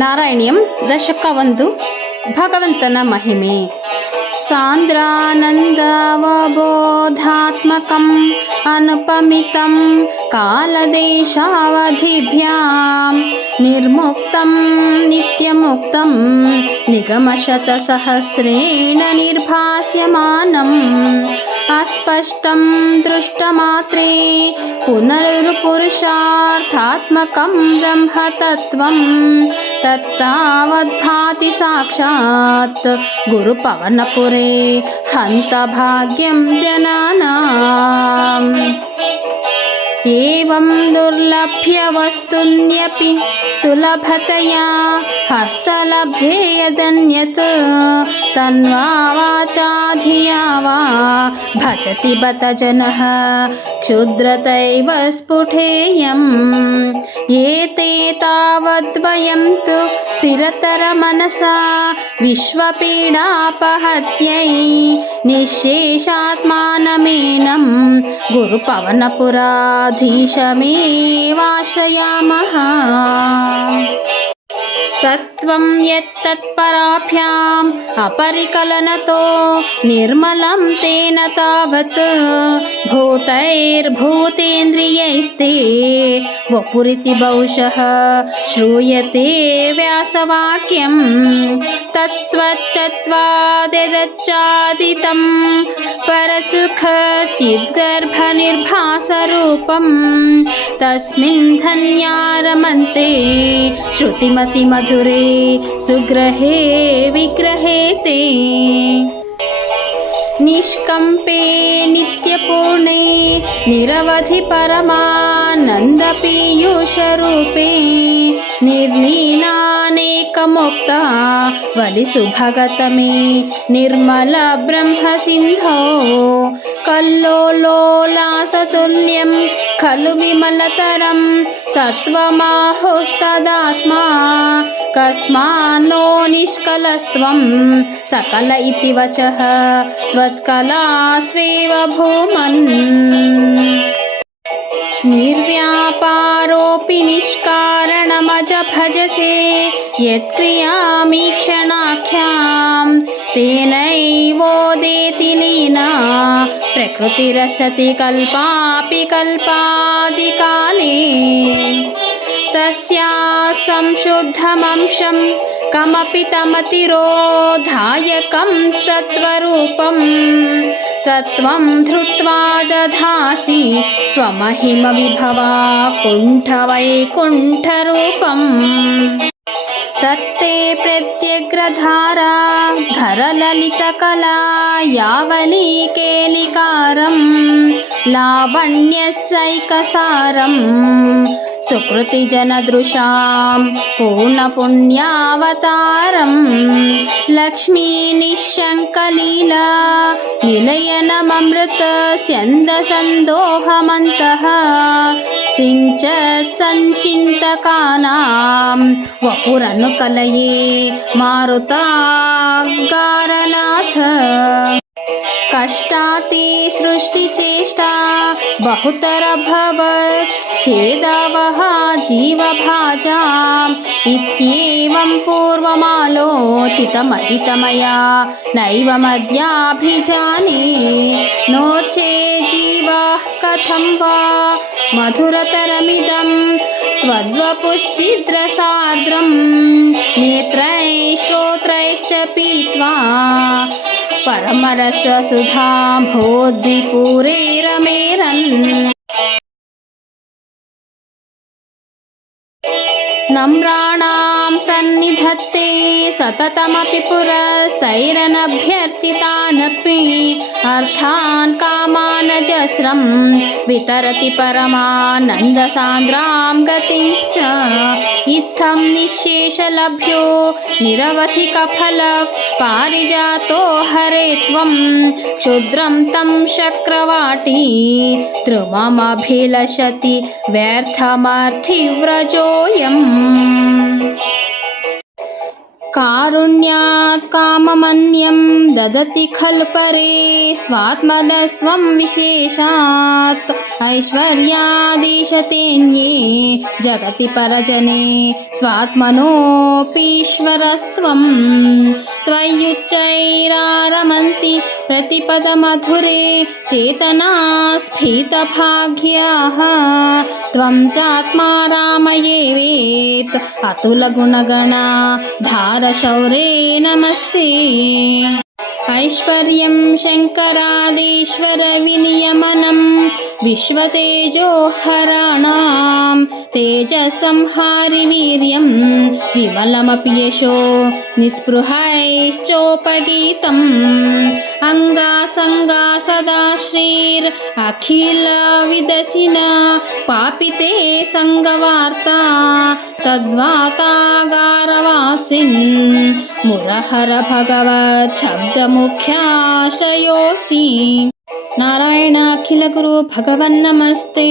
ನಾರಾಯಣೀಯಂ ದಶಕ 1 ಭಗವಂತನ ಮಹಿಮೆ. ಸಾಂದ್ರಾನಂದವಬೋಧಾತ್ಮಕಂ ಅನುಪಮಿತಂ ಕಾಲದೇಶಾವಧಿಭ್ಯಾಂ ನಿರ್ಮುಕ್ತಂ ನಿತ್ಯಮುಕ್ತಂ ನಿಗಮಶತಸಹಸ್ರೇಣ ನಿರ್ಭಾಸ್ಯಮಾನಂ ಅಸ್ಪಷ್ಟಂ ದೃಷ್ಟಮಾತ್ರೇ ಪುನರುಪುರುಷಾರ್ಥಾತ್ಮಕಂ ಬ್ರಹ್ಮತತ್ವಂ ತತ್ತಾವದ್ಭಾತಿ ಸಾಕ್ಷಾತ್ ಗುರುಪವನಪುರೇ ಹಂತ ಭಾಗ್ಯಂ ಜನಾನಾಂ. ಏವಂ ದುರ್ಲಭ್ಯ ವಸ್ತುನ್ಯಪಿ ಸುಲಭತಯಾ ಹಸ್ತಲಬ್ಧೇ ಯದನ್ಯತ್ ತನ್ವಾ ವಾಚಾ ಧಿಯಾ ವಾ ಭಜತಿ ಬತ ಜನಃ ಕ್ಷುದ್ರತೈವ ಸ್ಫುಟೇಯಂ. ಏತೆ ತಾವದ್ವಯಂ ತು ಸ್ಥಿರತರ ಮನಸಾ ವಿಶ್ವಪೀಡಾಪಹತ್ಯೈ ನಿಶ್ಶೇಷಾತ್ಮಾನಮೇನಂ ಗುರುಪವನಪುರಾಧೀಶಮೇವಾಶ್ರಯಾಮಃ. ಸತ್ವಂ ಯತ್ತತ್ಪರಾಭ್ಯಾಂ ಅಪರಿಕಲನತೋ ನಿರ್ಮಲಂ ತೇನ ತಾವತ್ ಭೂತೈರ್ಭೂತೇಂದ್ರಿಯೈಸ್ತೆ ವಪುರಿತಿ ಬಹುಶಃ ಶ್ರೂಯತೆ ವ್ಯಾಸವಾಕ್ಯಂ. ತತ್ಸ್ವಚ್ಛತ್ವಾದೆದಚ್ಚಾದಿತಂ ಪರಸುಖ ಚಿದ್ಗರ್ಭನಿರ್ಭಾಸರೂಪಂ ತಸ್ಮಿನ್ ಧನ್ಯಾರಮಂತೆ ಶ್ರುತಿಮತಿ ಮಧುರೇ ಸುಗ್ರಹೇ ವಿಗ್ರಹೇ ತೇ. ನಿಷ್ಕಂಪೆ ನಿತ್ಯಪೂರ್ಣೆ ನಿರವಧಿ ಪರಮಾನಂದ ಪೀಯೂಷರೂಪೇ ನಿರ್ಲೀನಾನೇಕಮುಕ್ತ ವಲಿಸು ಭಗತಮೇ ನಿರ್ಮಲ ಬ್ರಹ್ಮ ಸಿಂಧೋ. ಕಲ್ಲೋಲೋಲಾಸತುಲ್ಯಂ ಖಲು ವಿಮಲತರಂ ಸತ್ವಮಾಹುಸ್ತದಾತ್ಮಾ ಕಸ್ಮಾನ್ನೋ ನಿಷ್ಕಲಸ್ತ್ವಂ ಸಕಲ ಇತಿ ವಚಃ ತ್ವತ್ಕಲಾಸ್ವೇವ ಭೂಮನ್. ನಿರ್ವ್ಯಾಪಾರೋಪಿ ನಿಷ್ಕಾರಣಮಜ ಭಜಸೆ ಯತ್ಕ್ರಿಯಾಮೀಕ್ಷಣಾಖ್ಯಾಂ ತೇನೈವೋದೇತಿ ಲೀನಾ ಪ್ರಕೃತಿರಸತಿ ಕಲ್ಪಾಪಿ ಕಲ್ಪಾದಿಕಾಲೇ. ತಸ್ಯಾಃ ಸಂಶುದ್ಧಮಂಶಂ ಕಮಪಿ ತಮತಿರೋಧಾಯಕಂ ಸತ್ವರೂಪಂ ಸತ್ವಂ ಧೃತ್ವಾ ದಧಾಸಿ ಸ್ವಮಹಿಮ ವಿಭವಾ ಕುಂಠವೈಕುಂಠರೂಪಂ. ತತ್ತೇ ಪ್ರತ್ಯಗ್ರಧಾರಾ ಧರಲಲಿತಕಲಾ ಯಾವನೀಕೇಲಿಕಾರಂ ಲಾವಣ್ಯಸ್ಸೈಕಸಾರಂ ಸುಕೃತಿಜನದೃಶಾಂ ಪೂರ್ಣಪುಣ್ಯಾವತಾರಂ. ಲಕ್ಷ್ಮೀ ನಿಶ್ಶಂಕಲೀಲಾ ನಿಲಯನಮೃತ ಸ್ಯಂದಸಂದೋಹಮಂತಃ ಸಿಂಚತ್ ಸಂಚಿಂತಕಾನಾಂ ವಪುರನುಕಲಯೇ ಮಾರುತಾಗಾರನಾಥ. ಕಷ್ಟಾತಿ ಸೃಷ್ಟಿಚೇಷ್ಟಾ ಬಹುತರಭವತ್ ಖೇದವಹ ಜೀವಭಾಜಾಂ ಇತ್ಯೇವಂ ಪೂರ್ವಮಾಲೋಚಿತಮಜಿತಮಯಾ ನೈವಮದ್ಯಾಭಿಜಾನೆ. ನೋ ಚೇತ್ ಜೀವಃ ಕಥಂ ವಾ ಮಧುರತರಮಿದಂ ತ್ವದ್ವಪುಶ್ಚಿದ್ರಸಾರ್ದ್ರಂ ನೇತ್ರೈಃ ಶ್ರೋತ್ರೈಶ್ಚ ಪೀತ್ವಾ ಪರಮರಸಸುಧಾಂಭೋದ್ವಿಪೂರೇ ರಮೇರನ್. ನಮ್ರಾಣಾಂ ಸನ್ನಿಧತ್ತೆ ಸತತಮಪಿ ಪುರಸ್ತೈರನಭ್ಯರ್ಥಿತಾನಪಿ ಅರ್ಥಾನ್ ಕಾಮಾನಜಸ್ರಂ ವಿತರತಿ ಪರಮಾನಂದಸಾಂದ್ರಾಂ ಗತಿಶ್ಚ. ಇತ್ತಂ ನಿಶ್ಶೇಷಲಭ್ಯೋ ನಿರವಧಿಕಫಲ ಪಾರಿಜಾತೋ ಹರೇ ತ್ವಂ ಕ್ಷುದ್ರಂ ತಂ ಶಕ್ರವಾಟಿ ಧ್ರುವಮಭಿಲಷತಿ ವ್ಯರ್ಥಮರ್ಥಿವ್ರಜೋಯಂ. ಕಾರುಣ್ಯಾತ್ ಕಾಮಮನ್ಯಂ ददति खलु परे स्वात्मदस्त्वं विशेषात् ऐश्वर्यादिशतेऽन्ये जगति परजने स्वात्मनोऽपीश्वरस्त्वं त्वय्युच्चैरारमन्ति प्रतिपदमधुरे चेतना स्फीतभाग्याः त्वं चात्मा रामयेवेत् अतुलगुणगणा धारशौरे नमस्ते ऐश्वर्यं शङ्करादीश्वर विनियमनं विश्वतेजोहराणां तेजसंहारि वीर्यं विमलमपि यशो निःस्पृहैश्चोपगीतम् अङ्गासङ्गा सदा श्रीरखिलविदसिना पापिते सङ्गवार्ता तद्वातागारवासिन् मुरहर भगवत् शब्दमुख्याश्रयोऽसि नारायणाखिलगुरु भगवन्नमस्ते।